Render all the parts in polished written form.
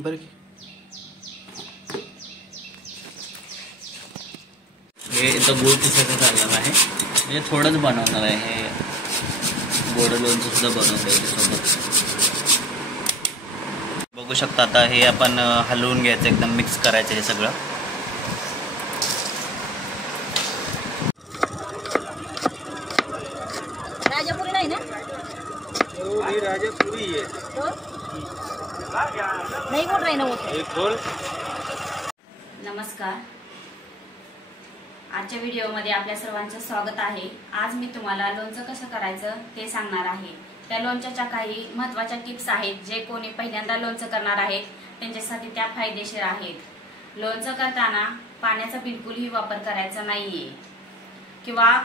बरं हे इथं गुळ पुसायचं चालणार आहे, म्हणजे थोडंच बनवणार आहे. हे गोड लोणचं सुद्धा बनवतं आहे त्यासोबत. बघू शकता आता हे आपण हलवून घ्यायचं, एकदम मिक्स करायचं हे सगळं. राजापुरी नाही ना? ही राजापुरी आहे. नाही बोल रही ना वो. नमस्कार, आजच्या व्हिडिओमध्ये आपल्या सर्वांचं स्वागत आहे. आज मी तुम्हाला लोणचं कसं करायचं ते सांगणार आहे. त्या लोणच्याच्या काही महत्त्वाच्या टिप्स आहेत, जे कोणी पहिल्यांदा लोणचं करणार आहेत त्यांच्यासाठी त्या फायदेशीर आहेत. लोणचं करताना पाण्याचा बिलकुलही वापर करायचा नाहीये किंवा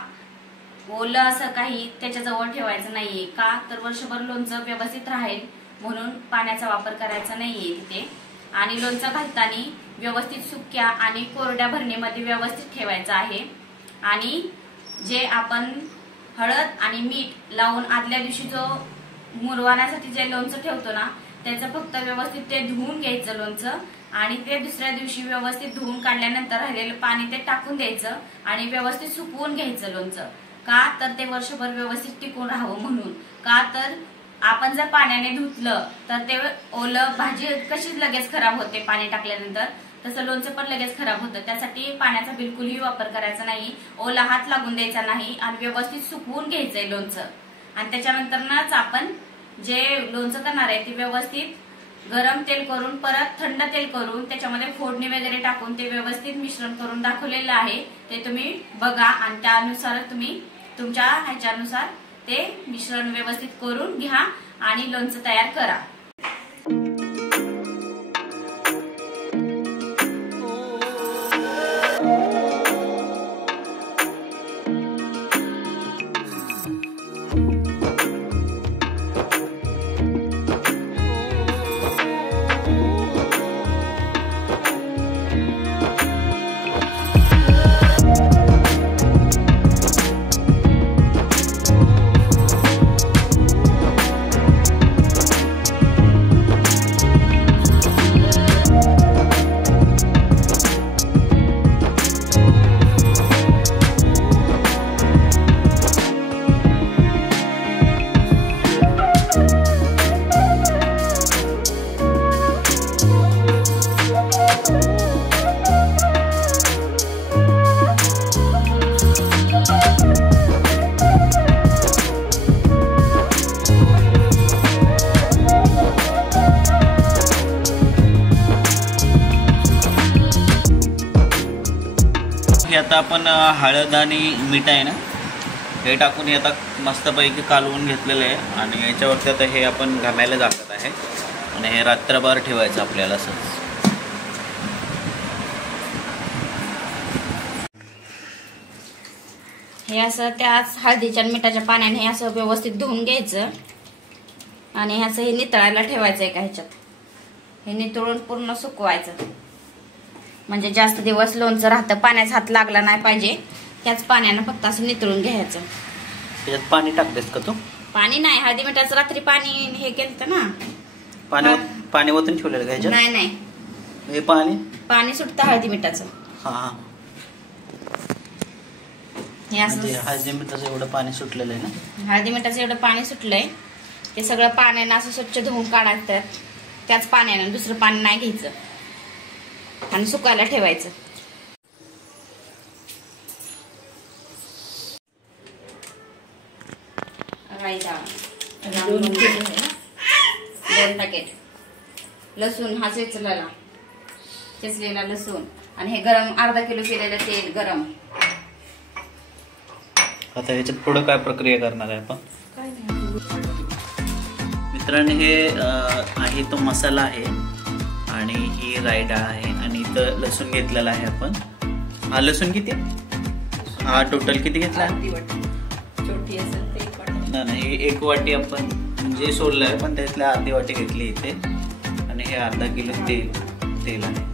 ओलं असं काही त्याच्याजवळ ठेवायचं नाहीये. का तर वर्षभर लोणचं व्यवस्थित राहील म्हणून पाण्याचा वापर करायचा नाहीये तिथे. आणि लोणचं घालताना व्यवस्थित सुक्या आणि कोरड्या भरणीमध्ये व्यवस्थित ठेवायचं आहे. आणि जे आपण हळद आणि मीठ लावून आदल्या दिवशी जो मुरवण्यासाठी जे लोणचं ठेवतो ना, त्याचं फक्त व्यवस्थित ते धुवून घ्यायचं लोणचं. आणि ते दुसऱ्या दिवशी व्यवस्थित धुवून काढल्यानंतर राहिलेलं पाणी ते टाकून द्यायचं आणि व्यवस्थित सुकवून घ्यायचं लोणचं. का तर ते वर्षभर व्यवस्थित टिकून राहावं म्हणून. का तर आपण जर पाण्याने धुतलं तर ते ओलं, भाजी कशी लगेच खराब होते पाणी टाकल्यानंतर, तसं लोणचं पण लगेच खराब होतं. त्यासाठी पाण्याचा बिलकुलही वापर करायचा नाही, ओला हात लागून द्यायचा नाही आणि व्यवस्थित सुकवून घ्यायचंय लोणचं. आणि त्याच्यानंतरच आपण जे लोणचं करणार आहे ते व्यवस्थित गरम तेल करून, परत थंड तेल करून, त्याच्यामध्ये फोडणी वगैरे टाकून ते व्यवस्थित मिश्रण करून दाखवलेलं आहे. ते तुम्ही बघा आणि त्यानुसार तुम्ही तुमच्या ह्याच्यानुसार ते मिश्रण व्यवस्थित करून घ्या आणि लोणचं तयार करा. आता आपण हळद आणि मीठ आहे ना, हे टाकून हे आता मस्तपैकी कालवून घेतलेलं आहे. आणि याच्यावरती आता हे आपण घामायला टाकत आहे आणि हे रात्रभर ठेवायचं आपल्याला असंच. हे असं त्याच हळदीच्या आणि मिठाच्या पाण्याने हे असं व्यवस्थित धुवून घ्यायचं आणि ह्याचं हे नितळायला ठेवायचं एका ह्याच्यात. हे नितळून पूर्ण सुकवायचं, म्हणजे जास्त दिवस लोणचं राहतं, पाण्याचा हात लागला नाही पाहिजे. त्याच पाण्यानं फक्त असं नितळून घ्यायचं. त्याच्यात पाणी टाकतेस का तू? पाणी नाही, हळदी मिठाचं रात्री पाणी हे केलं ना. पाणी ओतून ठेवलेलं का ह्याच्यात? नाही, हे पाणी सुटतं हळदी मिठाचं. हा, हे असं हळदी मिठाचं एवढं पाणी सुटलेलं आहे ना. हळदी मिठाचं एवढं पाणी सुटलंय, ते सगळं पाण्यानं असं स्वच्छ धुवून काढायचं. त्याच पाण्यानं, दुसरं पाणी नाही घ्यायचं आणि सुकायला ठेवायचं. दोन पॅकेट लसूण, हा चेचलेला लसूण आणि हे गरम अर्धा किलो केलेलं तेल गरम. आता ह्याच्यात पुढे काय प्रक्रिया करणार आहे आपण? मित्रांनो, हे आहे तो मसाला आहे आणि ही राई डाळ आहे आणि इथं लसूण घेतलेला आहे आपण. हा लसूण किती? हा टोटल किती घेतला? छोटी असेल ते नाही, 1 वाटी आपण जे सोडलं आहे पण त्यातल्या अर्धी वाटी घेतली इथे. आणि हे अर्धा किलो तेल आहे.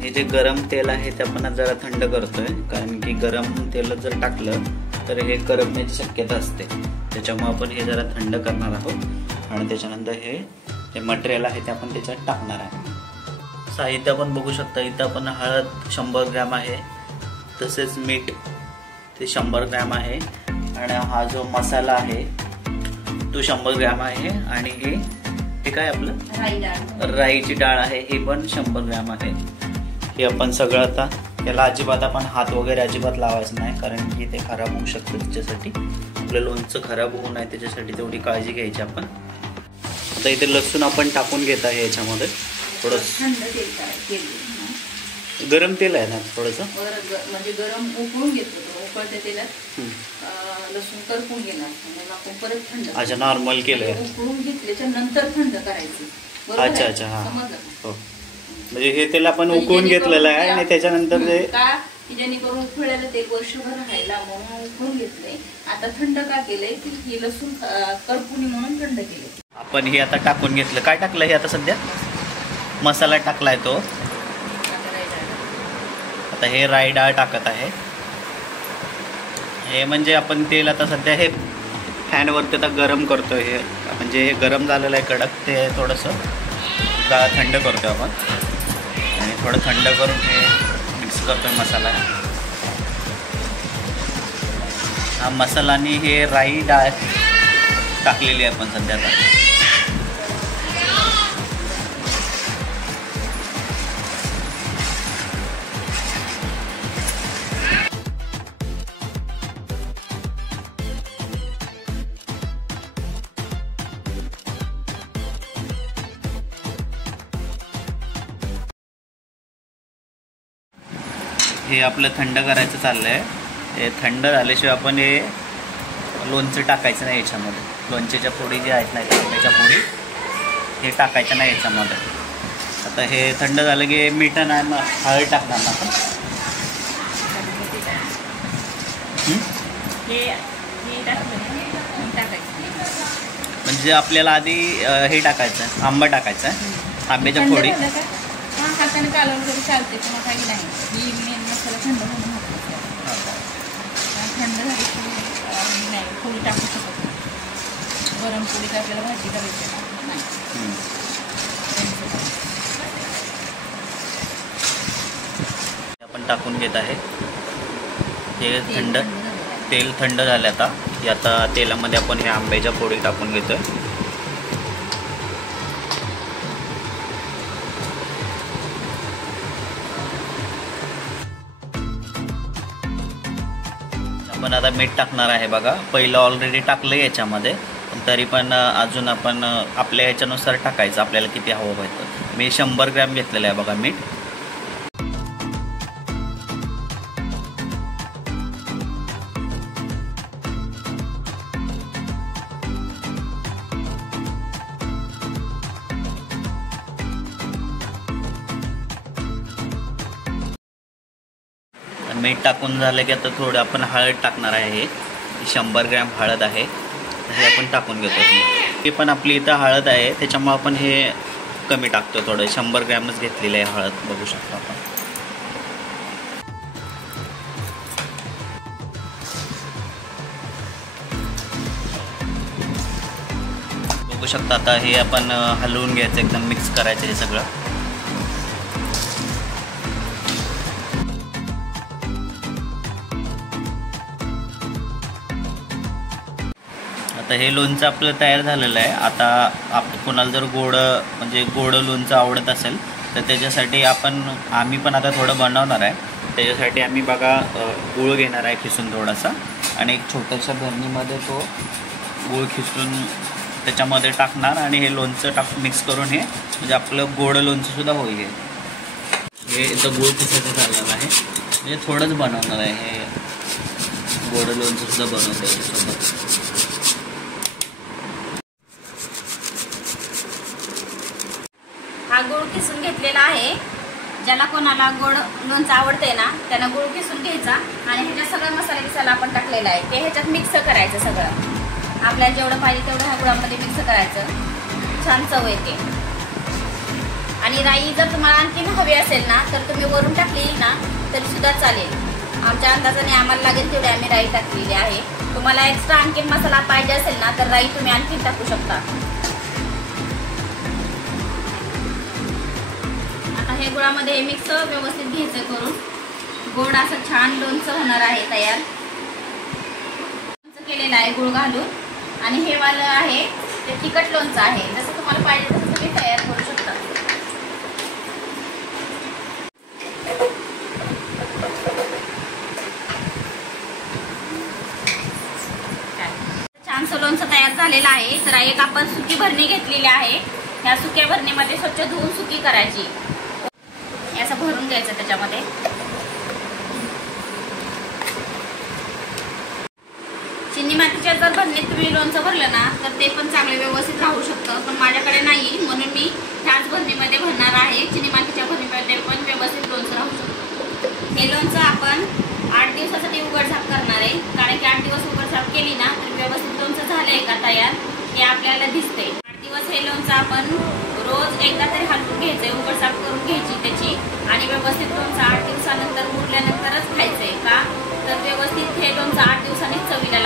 हे जे गरम तेल आहे ते आपण जरा थंड करतोय, कारण की गरम तेल जर टाकलं तर हे करपण्याची शक्यता असते. त्याच्यामुळे आपण हे जरा थंड करणार आहोत आणि त्याच्यानंतर हे ते मटेरियल आहे ते आपण त्याच्यात टाकणार आहे. साहित्य आपण बघू शकता. इथं आपण हळद 100 ग्रॅम आहे, तसेच मीठ ते 100 ग्रॅम आहे, आणि हा जो मसाला आहे तो 100 ग्रॅम आहे, आणि हे काय आपलं राईची डाळ आहे ही पण 100 ग्रॅम आहे. हे आपण सगळं आता त्याला अजिबात आपण हात वगैरे अजिबात लावायचं नाही, कारण की ते खराब होऊ शकतं. त्याच्यासाठी आपलं लोणचं खराब होऊ नये त्याच्यासाठी तेवढी काळजी घ्यायची आपण. आता इथे लसूण आपण टाकून घेत आहे याच्यामध्ये. थोडं गरम तेल आहे ना थोडंसं, म्हणजे गरम उकळून घेतो, उकळते तेलात लसूण करपून घेणार आणि आपण परत थंड. अच्छा, नॉर्मल केलंय, उकळून घेतल्याच्या नंतर थंड करायचं. अच्छा अच्छा, हा हो. म्हणजे हे तेल आपण उकळून घेतलेलं आहे आणि त्याच्यानंतर ते का जेणेकरून उकळलेलं तेल वर्षभर राहायला म्हणून उकळून घेतलंय. आता थंड का केलंय की हे लसूण करपून म्हणून थंड केलंय. आपण हे आता टाकून घेतलं. काय टाकलं हे आता सध्या? मसाला टाकलाय तो. आता हे राई डाळ टाकत आहे. हे म्हणजे आपण तेल आता सध्या हे फॅनवरती आता गरम करतोय. हे म्हणजे हे गरम झालेलं आहे कडक, ते थोडंसं थंड करतोय आपण, आणि थोडं थंड करून हे मिक्स करतोय मसाला. हा मसाला आणि हे राई डाळ टाकलेली आहे आपण सध्या आता. हे आपलं थंड करायचं चाललं आहे. हे थंड झाल्याशिवाय आपण हे लोणचं टाकायचं नाही याच्यामध्ये. लोणच्याच्या पोळी जी आहेत ना, आंब्याच्या पोळी, हे टाकायचं नाही याच्यामध्ये. आता हे थंड झालं की मीठ आणि हळद टाकणार ना आपण. म्हणजे आपल्याला आधी हे टाकायचं, आंबा टाकायचा, आंब्याच्या फोडी. हाताने कालवून जरी चालते किंवा काही नाही. ही मेन मसाला थंड होऊन थंड झाली की नाही पोळी टाकू शकत नाही. गरम पोळी तर आपल्याला भाजी करायची नाही. आपण टाकून घेत आहे. हे थंड तेल थंड झालं आता. आता तेलामध्ये आपण हे आंब्याच्या फोडी टाकून घेतोय. आपण आता मीठ टाकणार आहे बघा. पहिलं ऑलरेडी टाकलं याच्यामध्ये, तरी पण अजून आपण आपल्या ह्याच्यानुसार टाकायचं, आपल्याला किती हवं पाहिजे. मी 100 ग्रॅम घेतलेलं आहे बघा मीठ. मीठ टाकून झालं की आता थोडं आपण हळद टाकणार आहे. 100 ग्रॅम हळद आहे, हे आपण टाकून घेतो. ही पण आपली इथं हळद आहे त्याच्यामुळे आपण हे कमी टाकतो थोडं. 100 ग्रॅमच घेतलेली आहे हळद, बघू शकतो आपण. बघू शकता. आता हे आपण हलवून घ्यायचं, एकदम मिक्स करायचं हे सगळं. आता हे लोणचं आपलं तयार झालेलं आहे. आता कोणाला जर म्हणजे गोड लोणचं आवडत असेल तर त्याच्यासाठी आम्ही पण आता थोडं बनवणार आहे. त्याच्यासाठी आम्ही बघा गूळ घेणार आहे खिसून थोडासा, आणि एक छोट्याशा भरणीमध्ये तो गूळ खिसून त्याच्यामध्ये टाकणार, आणि हे लोणचं मिक्स करून हे म्हणजे आपलं गोड लोणचंसुद्धा होईल. हे इथं गूळ खिसायचं झालेलं आहे, म्हणजे थोडंच बनवणार आहे. हे गोड लोणचंसुद्धा बनवतं याच्यासोबत. हा गूळ किसून घेतलेला आहे. ज्याला कोणाला गोड लोणचं आवडते ना त्यांना गूळ किसून घ्यायचा, आणि ह्याच्यात सगळं मसाला बिसाला आपण टाकलेला आहे ते ह्याच्यात मिक्स करायचं सगळं. आपल्याला जेवढं पाहिजे तेवढं ह्या गुळामध्ये मिक्स करायचं. छान चव येते. आणि राई जर तुम्हाला आणखीन हवी असेल ना तर तुम्ही वरून टाकली ना तरी सुद्धा चालेल. आमच्या अंदाजाने आम्हाला लागेल तेवढी आम्ही राई टाकलेली आहे. तुम्हाला एक्स्ट्रा आणखीन मसाला पाहिजे असेल ना तर राई तुम्ही आणखीन टाकू शकता. गुळामध्ये हे मिक्स व्यवस्थित घ्यायचं करून. गोड असं छान लोणचं होणार आहे तयार. लोणचं केलेलं आहे गुळ घालून. आणि हे वालं आहे ते तिखट लोणचं आहे. जसं तुम्हाला पाहिजे तसं तुम्ही तयार करू शकता. छानसं लोणचं तयार झालेलं आहे. तर एक आपण सुकी भरणी घेतलेली आहे. ह्या सुक्या भरणीमध्ये स्वच्छ धुवून सुकी करायची. असं भरून घ्यायचं त्याच्यामध्ये. चिनी मातीच्या जर भरणीत तुम्ही लोणचं भरलं ना तर ते पण चांगले व्यवस्थित राहू शकतं. पण माझ्याकडे नाही म्हणून मी ह्याच भरणीमध्ये भरणार आहे. चिनी मातीच्या भरणीमध्ये पण व्यवस्थित लोणचं राहू शकतं. हे लोणचं आपण 8 दिवसासाठी उघडझाप करणार आहे. कारण की 8 दिवस उघडझाप केली ना तर व्यवस्थित लोणचं झालंय का तयार हे आपल्याला दिसते. 8 दिवस हे लोणचं आपण रोज एकदा तरी हलवून घ्यायचंय. उघडझाप करून घ्यायची त्याची. आणि व्यवस्थित लोणचं 8 दिवसानंतर उरल्यानंतरच खायचंय. का तर व्यवस्थित हे लोणचं 8 दिवसांनीच चवीला